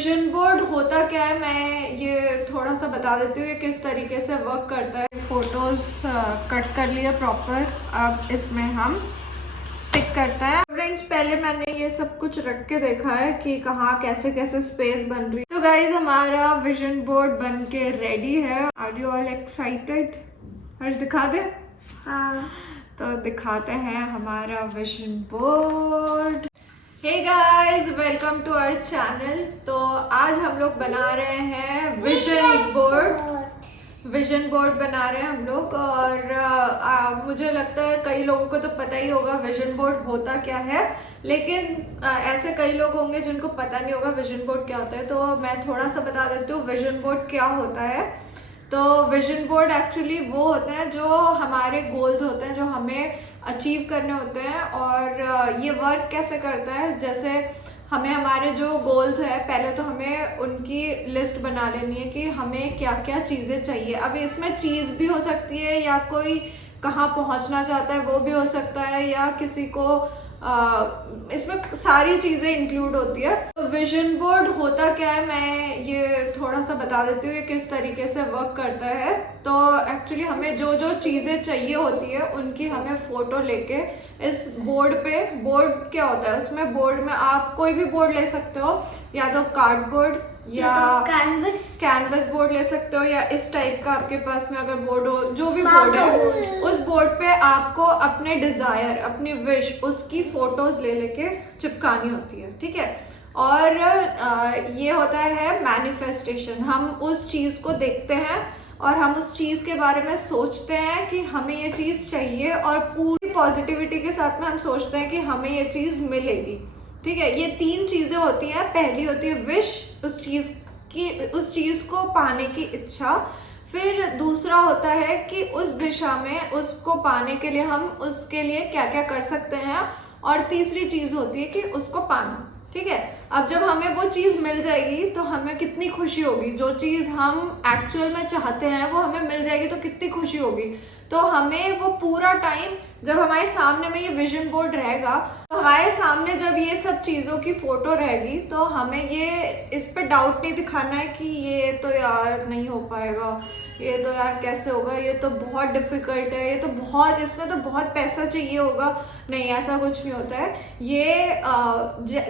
Vision board होता क्या है, मैं ये थोड़ा सा बता देती हूँ ये किस तरीके से वर्क करता है। फोटोज कट कर लिए प्रॉपर, अब इसमें हम स्टिक करता है। फ्रेंड्स, पहले मैंने ये सब कुछ रख के देखा है कि कहाँ कैसे कैसे स्पेस बन रही है। तो गाइज, हमारा विजन बोर्ड बन के रेडी है। Are you all excited? Harsh दिखा दे। हाँ, तो दिखाते हैं हमारा vision board. Hey guys, welcome to our channel. तो आज हम लोग बना रहे हैं विजन बोर्ड बना रहे हैं हम लोग। और मुझे लगता है कई लोगों को तो पता ही होगा विजन बोर्ड होता क्या है, लेकिन ऐसे कई लोग होंगे जिनको पता नहीं होगा विजन बोर्ड क्या होता है। तो मैं थोड़ा सा बता देती हूँ विजन बोर्ड क्या होता है। तो विजन बोर्ड एक्चुअली वो होते हैं जो हमारे गोल्स होते हैं, जो हमें अचीव करने होते हैं। और ये वर्क कैसे करता है, जैसे हमें हमारे जो गोल्स है, पहले तो हमें उनकी लिस्ट बना लेनी है कि हमें क्या क्या चीज़ें चाहिए। अब इसमें चीज़ भी हो सकती है, या कोई कहाँ पहुँचना चाहता है वो भी हो सकता है, या किसी को इसमें सारी चीज़ें इंक्लूड होती है। तो विजन बोर्ड होता क्या है, मैं ये थोड़ा सा बता देती हूँ ये किस तरीके से वर्क करता है। तो एक्चुअली हमें जो जो चीज़ें चाहिए होती है उनकी हमें फ़ोटो लेके इस बोर्ड पे, बोर्ड क्या होता है उसमें, बोर्ड में आप कोई भी बोर्ड ले सकते हो, या तो कार्डबोर्ड या कैनवस बोर्ड ले सकते हो, या इस टाइप का आपके पास में अगर बोर्ड हो, जो भी बोर्ड है, उस बोर्ड पे आपको अपने डिज़ायर, अपनी विश, उसकी फ़ोटोज़ ले लेके चिपकानी होती है, ठीक है। और ये होता है मैनिफेस्टेशन। हम उस चीज़ को देखते हैं और हम उस चीज़ के बारे में सोचते हैं कि हमें ये चीज़ चाहिए, और पूरी पॉजिटिविटी के साथ में हम सोचते हैं कि हमें ये चीज़ मिलेगी, ठीक है। ये तीन चीज़ें होती हैं। पहली होती है विश, उस चीज़ को पाने की इच्छा। फिर दूसरा होता है कि उस दिशा में उसको पाने के लिए हम उसके लिए क्या क्या कर सकते हैं। और तीसरी चीज़ होती है कि उसको पाना, ठीक है। अब जब हमें वो चीज़ मिल जाएगी तो हमें कितनी खुशी होगी। जो चीज़ हम एक्चुअल में चाहते हैं वो हमें मिल जाएगी तो कितनी खुशी होगी। तो हमें वो पूरा टाइम, जब हमारे सामने में ये विजन बोर्ड रहेगा, तो हमारे सामने जब ये सब चीज़ों की फ़ोटो रहेगी, तो हमें ये इस पे डाउट नहीं दिखाना है कि ये तो यार नहीं हो पाएगा, ये तो यार कैसे होगा, ये तो बहुत डिफ़िकल्ट है, ये तो बहुत, इसमें तो बहुत पैसा चाहिए होगा। नहीं, ऐसा कुछ नहीं होता है। ये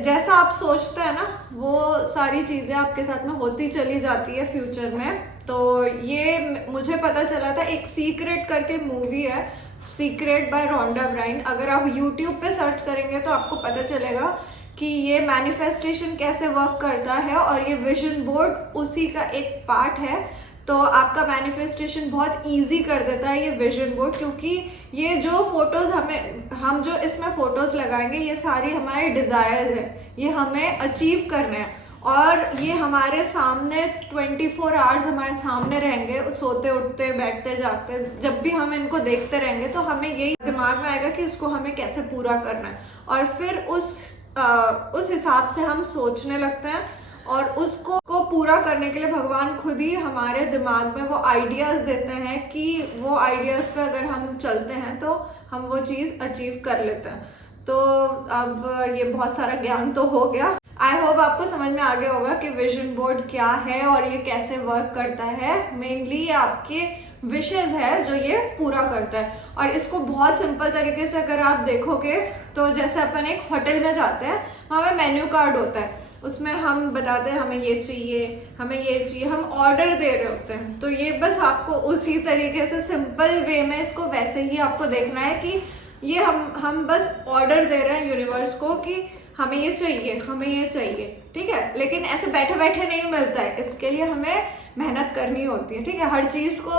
जैसा आप सोचते हैं ना, वो सारी चीज़ें आपके साथ में होती चली जाती है फ्यूचर में। तो ये मुझे पता चला था, एक सीक्रेट करके मूवी है, सीक्रेट बाय रोंडा ब्राइन। अगर आप यूट्यूब पे सर्च करेंगे तो आपको पता चलेगा कि ये मैनिफेस्टेशन कैसे वर्क करता है, और ये विजन बोर्ड उसी का एक पार्ट है। तो आपका मैनिफेस्टेशन बहुत इजी कर देता है ये विजन बोर्ड, क्योंकि ये जो फोटोज़ हम जो इसमें फ़ोटोज़ लगाएंगे, ये सारी हमारे डिज़ायर्स हैं, ये हमें अचीव करने हैं। और ये हमारे सामने 24 आवर्स हमारे सामने रहेंगे, सोते उठते बैठते जागते, जब भी हम इनको देखते रहेंगे तो हमें यही दिमाग में आएगा कि इसको हमें कैसे पूरा करना है। और फिर उस हिसाब से हम सोचने लगते हैं, और उसको पूरा करने के लिए भगवान खुद ही हमारे दिमाग में वो आइडियाज़ देते हैं कि वो आइडियाज़ पे अगर हम चलते हैं तो हम वो चीज़ अचीव कर लेते हैं। तो अब ये बहुत सारा ज्ञान तो हो गया। आई होप आपको समझ में आ गया होगा कि विजन बोर्ड क्या है और ये कैसे वर्क करता है। मेनली ये आपके विशेज़ है जो ये पूरा करता है। और इसको बहुत सिंपल तरीके से अगर आप देखोगे तो जैसे अपन एक होटल में जाते हैं, वहाँ पे मेन्यू कार्ड होता है, उसमें हम बताते हैं हमें ये चाहिए, हमें ये चाहिए, हम ऑर्डर दे रहे होते हैं। तो ये बस आपको उसी तरीके से सिंपल वे में इसको वैसे ही आपको देखना है कि ये हम बस ऑर्डर दे रहे हैं यूनिवर्स को कि हमें ये चाहिए, हमें ये चाहिए, ठीक है। लेकिन ऐसे बैठे बैठे नहीं मिलता है, इसके लिए हमें मेहनत करनी होती है, ठीक है। हर चीज़ को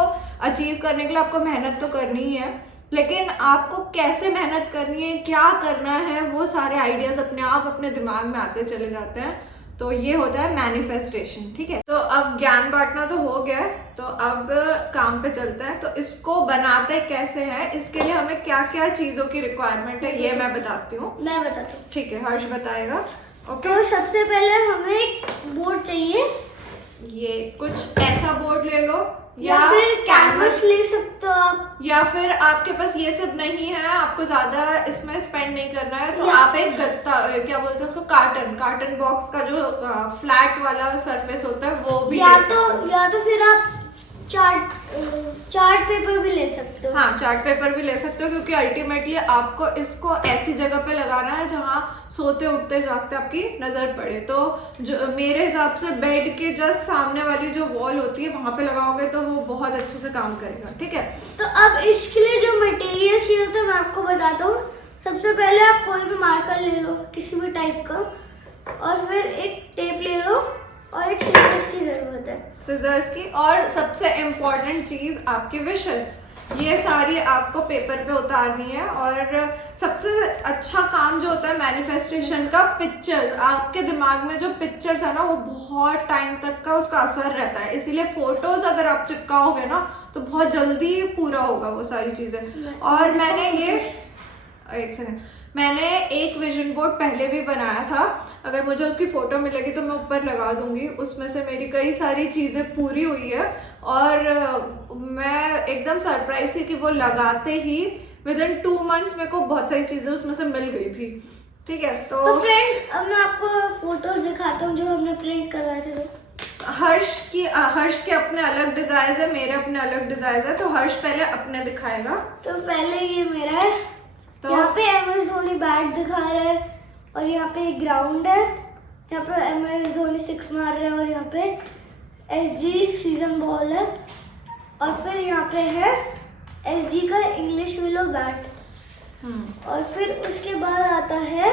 अचीव करने के लिए आपको मेहनत तो करनी ही है, लेकिन आपको कैसे मेहनत करनी है, क्या करना है, वो सारे आइडियाज़ अपने आप अपने दिमाग में आते चले जाते हैं। तो ये होता है मैनिफेस्टेशन, ठीक है। तो अब ज्ञान बांटना तो हो गया, तो अब काम पे चलते हैं। तो इसको बनाते कैसे हैं, इसके लिए हमें क्या क्या चीज़ों की रिक्वायरमेंट है ये मैं बताती हूँ। मैं बताती हूँ, ठीक है, हर्ष बताएगा। ओके, तो सबसे पहले हमें एक बोर्ड चाहिए। ये कुछ ऐसा बोर्ड ले लो, या फिर कैनवस ले सकते हो आप, या फिर आपके पास ये सब नहीं है, आपको ज्यादा इसमें स्पेंड नहीं करना है, तो या आप एक गत्ता, क्या बोलते हैं उसको, कार्टन बॉक्स का जो फ्लैट वाला सरफेस होता है वो भी ले सकते हो। या तो फिर आप चार्ट पेपर भी ले सकते हो। हाँ, चार्ट पेपर भी ले सकते हो, क्योंकि अल्टीमेटली आपको इसको ऐसी जगह पे लगाना है जहाँ सोते उठते जागते आपकी नजर पड़े। तो जो मेरे हिसाब से बेड के जस्ट सामने वाली जो वॉल होती है वहां पे लगाओगे तो वो बहुत अच्छे से काम करेगा। ठीक है, तो अब इसके लिए जो मटेरियल चाहिए होता है मैं आपको बताता हूँ। सबसे पहले आप कोई भी मार्कर ले लो किसी भी टाइप का, और फिर एक टेप ले लो और एक सीजर्स की जरूरत है, सिजर्स की, और सबसे इम्पोर्टेंट चीज आपकी विशेस। ये सारी आपको पेपर पे उतारनी है। और सबसे अच्छा काम जो होता है मैनिफेस्टेशन का, पिक्चर्स। आपके दिमाग में जो पिक्चर्स है ना वो बहुत टाइम तक का उसका असर रहता है, इसीलिए फोटोज अगर आप चिपकाओगे ना तो बहुत जल्दी पूरा होगा वो सारी चीजें। और मैंने ये एक सेकंड, मैंने एक विजन बोर्ड पहले भी बनाया था, अगर मुझे उसकी फोटो मिलेगी तो मैं ऊपर लगा दूंगी। उसमें से मेरी कई सारी चीज़ें पूरी हुई है और मैं एकदम सरप्राइज थी कि वो लगाते ही विदिन 2 मंथ्स मेरे को बहुत सारी चीज़ें उसमें से मिल गई थी। ठीक है, तो फ्रेंड अब मैं आपको फोटोज दिखाता हूँ जो हमने प्रिंट करवाए थे। हर्ष के अपने अलग डिजाइन है, मेरे अपने अलग डिजाइन है, तो हर्ष पहले अपने दिखाएगा। तो पहले ये मेरा है, तो यहाँ पे MS धोनी बैट दिखा रहा है, और यहाँ पे एक ग्राउंड है, यहाँ पे MS धोनी 6 मार रहा है, और यहाँ पे SG सीजन बॉल है, और फिर यहाँ पे है SG का इंग्लिश विलो बैट। और फिर उसके बाद आता है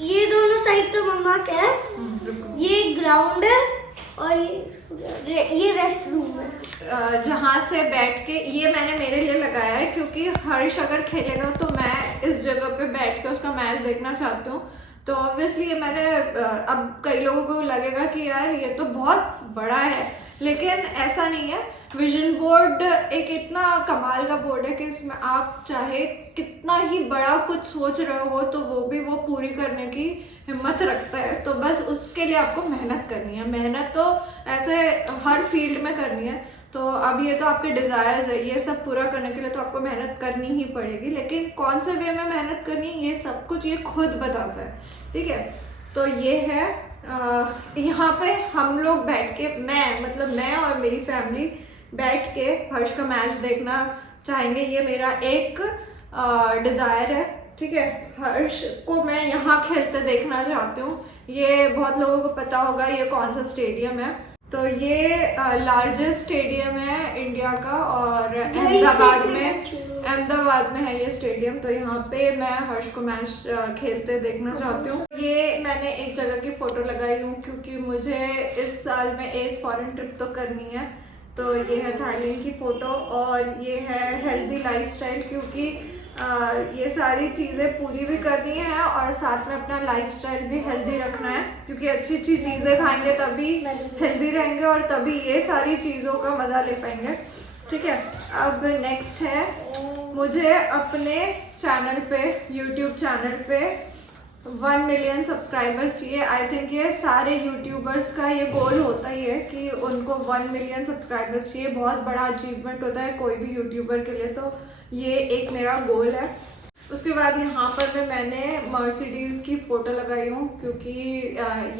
ये दोनों साइड तो मम्मा क्या है, ये ग्राउंड है और ये रेस्ट रूम है जहाँ से बैठ के, ये मैंने मेरे लिए लगाया है क्योंकि हर्ष अगर खेलेगा तो मैं इस जगह पे बैठ के उसका मैच देखना चाहती हूँ। तो ऑब्वियसली ये मैंने, अब कई लोगों को लगेगा कि यार ये तो बहुत बड़ा है, लेकिन ऐसा नहीं है। विजन बोर्ड एक इतना कमाल का बोर्ड है कि इसमें आप चाहे कितना ही बड़ा कुछ सोच रहे हो तो वो भी वो पूरी करने की हिम्मत रखता है। तो बस उसके लिए आपको मेहनत करनी है। मेहनत तो ऐसे हर फील्ड में करनी है। तो अब ये तो आपके डिज़ायर्स है, ये सब पूरा करने के लिए तो आपको मेहनत करनी ही पड़ेगी, लेकिन कौन से वे में मेहनत करनी है ये सब कुछ ये खुद बताता है। ठीक है, तो ये है यहाँ पे हम लोग बैठ के, मैं और मेरी फैमिली बैठ के हर्ष का मैच देखना चाहेंगे। ये मेरा एक डिज़ायर है। ठीक है, हर्ष को मैं यहाँ खेलते देखना चाहती हूँ। ये बहुत लोगों को पता होगा ये कौन सा स्टेडियम है। तो ये लार्जेस्ट स्टेडियम है इंडिया का, और अहमदाबाद में है ये स्टेडियम। तो यहाँ पे मैं हर्ष को मैच खेलते देखना चाहती हूँ। ये मैंने एक जगह की फ़ोटो लगाई हूँ क्योंकि मुझे इस साल में एक फॉरेन ट्रिप तो करनी है। तो ये है थाईलैंड की फ़ोटो, और ये है हेल्दी लाइफस्टाइल, क्योंकि ये सारी चीज़ें पूरी भी करनी है और साथ में अपना लाइफस्टाइल भी हेल्दी रखना है, क्योंकि अच्छी अच्छी चीज़ें खाएंगे तभी हेल्दी रहेंगे और तभी ये सारी चीज़ों का मज़ा ले पाएंगे। ठीक है, अब नेक्स्ट है, मुझे अपने चैनल पे, यूट्यूब चैनल पे 1 मिलियन सब्सक्राइबर्स चाहिए। आई थिंक ये सारे यूट्यूबर्स का ये गोल होता ही है कि उनको 1 मिलियन सब्सक्राइबर्स चाहिए। बहुत बड़ा अचीवमेंट होता है कोई भी यूट्यूबर के लिए, तो ये एक मेरा गोल है। उसके बाद यहाँ पर मैंने मर्सिडीज़ की फ़ोटो लगाई हूँ क्योंकि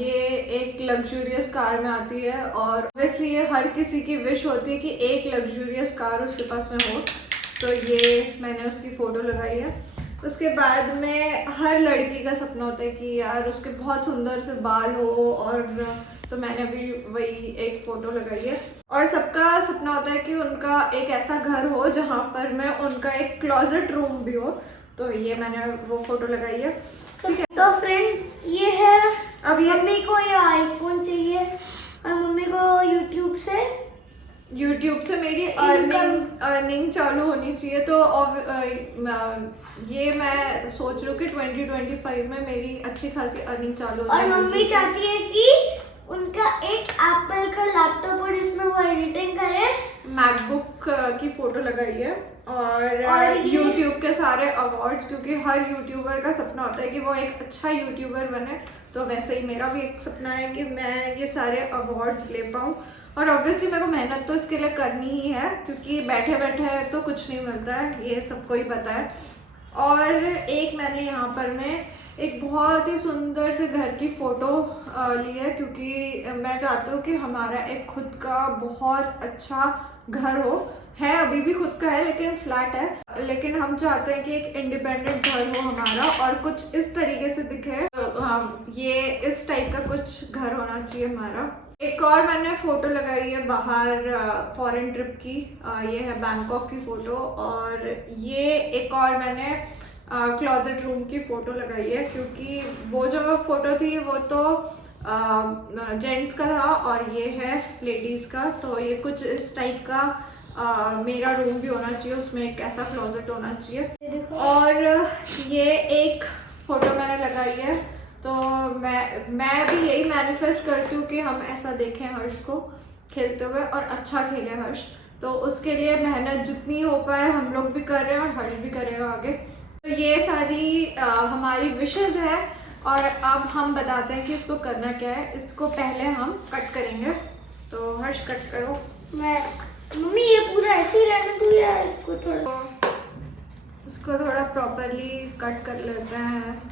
ये एक लग्जूरियस कार में आती है, और ऑब्वियसली ये हर किसी की विश होती है कि एक लग्जूरियस कार उसके पास में हो। तो ये मैंने उसकी फ़ोटो लगाई है। उसके बाद में हर लड़की का सपना होता है कि यार उसके बहुत सुंदर से बाल हो, और तो मैंने भी वही एक फ़ोटो लगाई है। और सबका सपना होता है कि उनका एक ऐसा घर हो जहाँ पर में उनका एक क्लोजेट रूम भी हो। तो ये मैंने वो फ़ोटो लगाई है। ठीक है, तो फ्रेंड्स ये है, अब ये मम्मी को ये आईफोन चाहिए और मम्मी को यूट्यूब से मेरी अर्निंग चालू होनी चाहिए। तो ये मैं सोच रही हूँ कि 2025 में मेरी अच्छी खासी अर्निंग चालू हो जाए। और मम्मी चाहती है कि उनका एक एप्पल का लैपटॉप हो जिसमें वो एडिटिंग करे मैकबुक की फ़ोटो लगाई है और ये यूट्यूब के सारे अवार्ड्स, क्योंकि हर यूट्यूबर का सपना होता है कि वो एक अच्छा यूट्यूबर बने। तो वैसे ही मेरा भी एक सपना है कि मैं ये सारे अवार्ड्स ले पाऊँ। और ऑब्वियसली मेरे को मेहनत तो इसके लिए करनी ही है, क्योंकि बैठे बैठे तो कुछ नहीं मिलता है, ये सबको ही पता है। और एक मैंने यहाँ पर मैं एक बहुत ही सुंदर से घर की फ़ोटो ली है, क्योंकि मैं चाहती हूँ कि हमारा एक खुद का बहुत अच्छा घर हो। है अभी भी खुद का है लेकिन फ्लैट है, लेकिन हम चाहते हैं कि एक इंडिपेंडेंट घर हो हमारा और कुछ इस तरीके से दिखे। तो हाँ, ये इस टाइप का कुछ घर होना चाहिए हमारा। एक और मैंने फ़ोटो लगाई है बाहर फॉरेन ट्रिप की, ये है बैंकॉक की फ़ोटो। और ये एक और मैंने क्लोजेट रूम की फ़ोटो लगाई है, क्योंकि वो जो फ़ोटो थी वो तो जेंट्स का था और ये है लेडीज़ का। तो ये कुछ इस टाइप का मेरा रूम भी होना चाहिए, उसमें एक ऐसा क्लोजेट होना चाहिए। और ये एक फ़ोटो मैंने लगाई है, तो मैं भी यही मैनिफेस्ट करती हूँ कि हम ऐसा देखें हर्ष को खेलते हुए और अच्छा खेले हर्ष। तो उसके लिए मेहनत जितनी हो पाए हम लोग भी कर रहे हैं और हर्ष भी करेगा आगे। तो ये सारी हमारी विशेज़ है और अब हम बताते हैं कि इसको करना क्या है। इसको पहले हम कट करेंगे, तो हर्ष कट करो। मम्मी ये पूरा ऐसे ही रहने दूँ या इसको थोड़ा प्रॉपरली कट कर लेते हैं।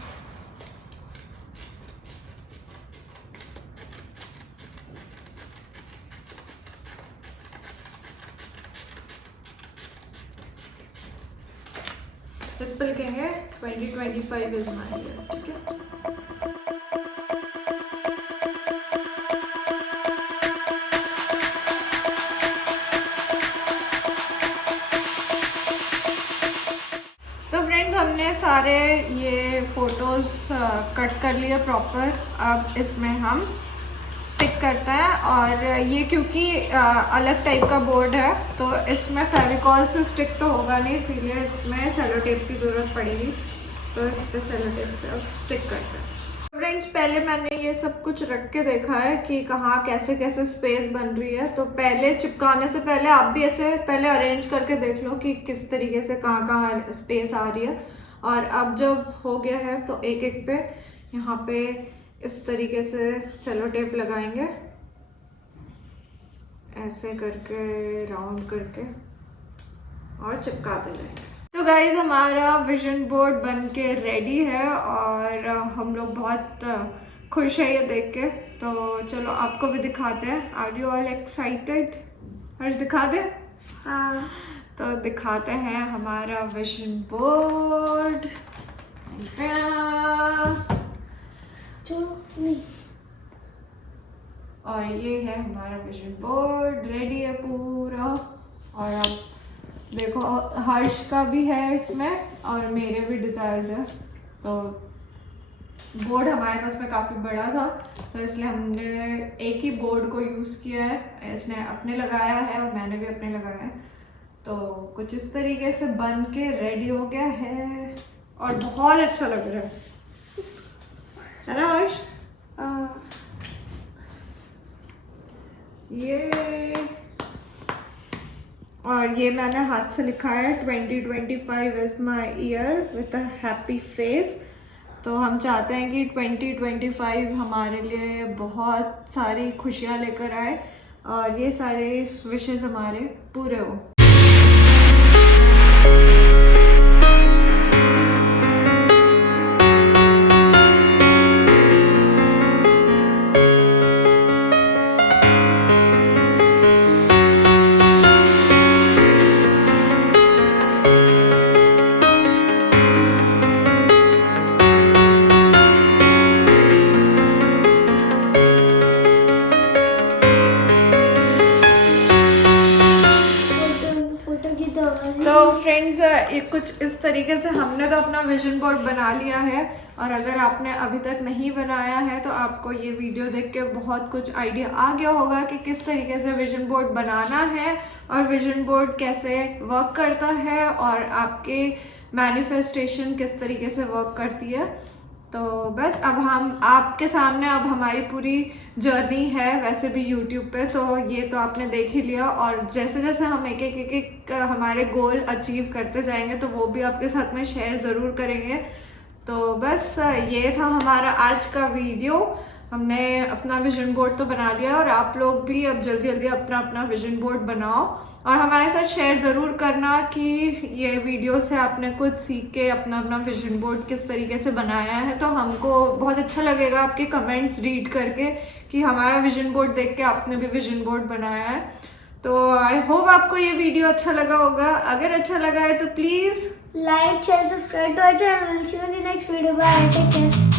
इस पर लिखेंगे 2025 इज माय ईयर, ठीक है। तो फ्रेंड्स, हमने सारे ये फोटोज़ कट कर लिए प्रॉपर। अब इसमें हम स्टिक करते हैं। और ये क्योंकि अलग टाइप का बोर्ड है तो इसमें फेविकॉल से स्टिक तो होगा नहीं, इसीलिए इसमें सेलो टेप की ज़रूरत पड़ेगी। तो इस पर सेलो टेप से अब स्टिक करते हैं। फ्रेंड्स, पहले मैंने ये सब कुछ रख के देखा है कि कहाँ कैसे कैसे स्पेस बन रही है। तो पहले चिपकाने से पहले आप भी ऐसे पहले अरेंज करके देख लो कि किस तरीके से कहाँ कहाँ स्पेस आ रही है। और अब जब हो गया है तो एक एक पे यहाँ पे इस तरीके से सेलो टेप लगाएंगे, ऐसे करके राउंड करके और चिपकाते जाएंगे। तो गाइज, हमारा विजन बोर्ड बन के रेडी है और हम लोग बहुत खुश है ये देख के। तो चलो आपको भी दिखाते हैं। Are you all excited? Harsh दिखा दे। हाँ, तो दिखाते हैं हमारा विजन बोर्ड। और ये है हमारा विजन बोर्ड, रेडी है पूरा। और अब देखो, हर्ष का भी है इसमें और मेरे भी डिज़ायर्स है। तो बोर्ड हमारे पास में काफ़ी बड़ा था तो इसलिए हमने एक ही बोर्ड को यूज़ किया है। इसने अपने लगाया है और मैंने भी अपने लगाया है। तो कुछ इस तरीके से बन के रेडी हो गया है और बहुत अच्छा लग रहा है ना हर्ष? ये और ये मैंने हाथ से लिखा है 2025 is my year with a happy face. तो हम चाहते हैं कि 2025 हमारे लिए बहुत सारी खुशियाँ लेकर आए और ये सारे विशेज़ हमारे पूरे हो। तो फ्रेंड्स, ये कुछ इस तरीके से हमने तो अपना विजन बोर्ड बना लिया है। और अगर आपने अभी तक नहीं बनाया है तो आपको ये वीडियो देख के बहुत कुछ आइडिया आ गया होगा कि किस तरीके से विजन बोर्ड बनाना है और विजन बोर्ड कैसे वर्क करता है और आपके मैनिफेस्टेशन किस तरीके से वर्क करती है। तो बस अब हम आपके सामने अब हमारी पूरी जर्नी है वैसे भी यूट्यूब पे, तो ये तो आपने देख ही लिया, और जैसे जैसे हम एक हमारे गोल अचीव करते जाएंगे तो वो भी आपके साथ में शेयर ज़रूर करेंगे। तो बस ये था हमारा आज का वीडियो। हमने अपना विजन बोर्ड तो बना लिया और आप लोग भी अब जल्दी जल्दी अपना अपना विजन बोर्ड बनाओ और हमारे साथ शेयर ज़रूर करना कि ये वीडियो से आपने कुछ सीख के अपना अपना विजन बोर्ड किस तरीके से बनाया है। तो हमको बहुत अच्छा लगेगा आपके कमेंट्स रीड करके कि हमारा विजन बोर्ड देख के आपने भी विजन बोर्ड बनाया है। तो आई होप आपको ये वीडियो अच्छा लगा होगा। अगर अच्छा लगा है तो please like share subscribe to our channel. Will see you in the next video. Bye, take care.